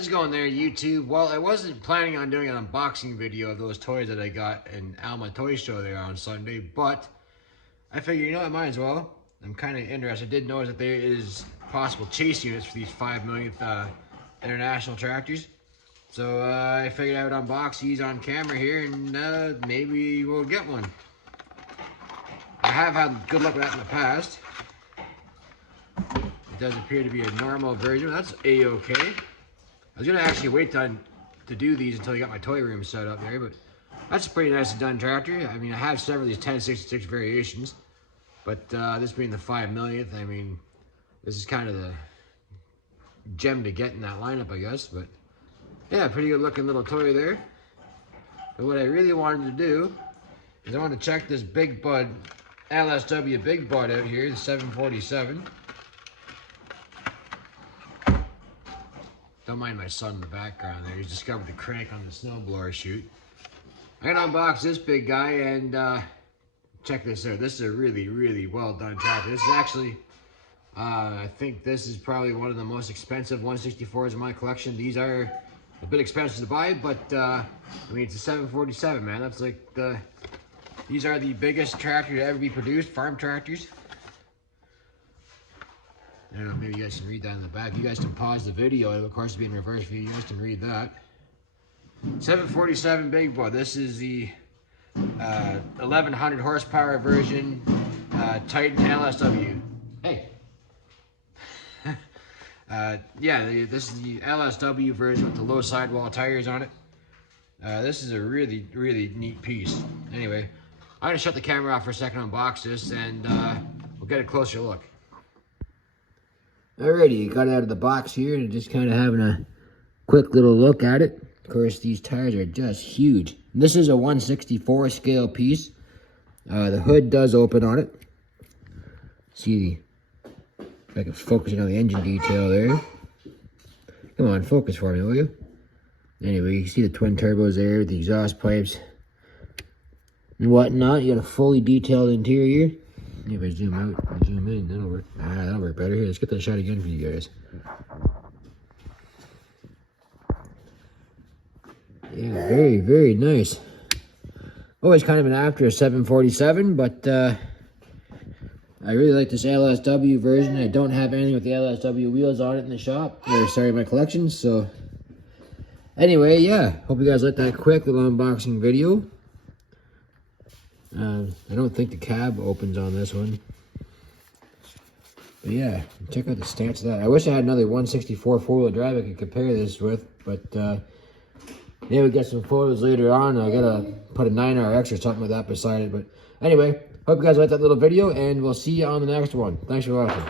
How's it going there, YouTube? Well, I wasn't planning on doing an unboxing video of those toys that I got in Alma Toy Show there on Sunday, but I figured, you know, I might as well. I'm kind of interested. I did notice that there is possible chase units for these 5 millionth international tractors. So I figured I would unbox these on camera here and maybe we'll get one. I have had good luck with that in the past. It does appear to be a normal version. That's A-okay. I was gonna actually wait to do these until I got my toy room set up there, but that's a pretty nicely done tractor. I mean, I have several of these 1066 variations, but this being the 5 millionth, I mean, this is kind of the gem to get in that lineup, I guess. But yeah, pretty good looking little toy there. But what I really wanted to do is I wanted to check this Big Bud, Lsw Big Bud out here, the 747. Don't mind my son in the background there. He's discovered the crank on the snowblower chute. I'm gonna unbox this big guy and check this out. This is a really, really well done tractor. This is actually, I think this is probably one of the most expensive 164s in my collection. These are a bit expensive to buy, but I mean, it's a 747, man. That's like these are the biggest tractor to ever be produced, farm tractors. I don't know, maybe you guys can read that in the back. You guys can pause the video. It'll, of course, be in reverse for you. You guys can read that. 747 Big Bud. This is the 1100 horsepower version Titan LSW. Hey. Yeah, this is the LSW version with the low sidewall tires on it. This is a really, really neat piece. Anyway, I'm going to shut the camera off for a second, unbox this, and we'll get a closer look. Alrighty, got it out of the box here and just kind of having a quick little look at it. Of course, these tires are just huge. This is a 1/64 scale piece. The hood does open on it. See, if I can focus on the engine detail there. Come on, focus for me, will you? Anyway, you can see the twin turbos there, the exhaust pipes and whatnot. You got a fully detailed interior. If I zoom out, zoom in, that'll work. That'll work better. Here, let's get that shot again for you guys. Yeah, very, very nice. Always kind of an after a 747, but I really like this LSW version. I don't have anything with the LSW wheels on it in the shop, or sorry, my collection. So anyway, yeah, hope you guys liked that quick little unboxing video. I don't think the cab opens on this one. But yeah, check out the stance of that. I wish I had another 164 four-wheel drive I could compare this with, but maybe we get some photos later on. I gotta put a 9RX or something like that beside it. But anyway, hope you guys liked that little video, and we'll see you on the next one. Thanks for watching.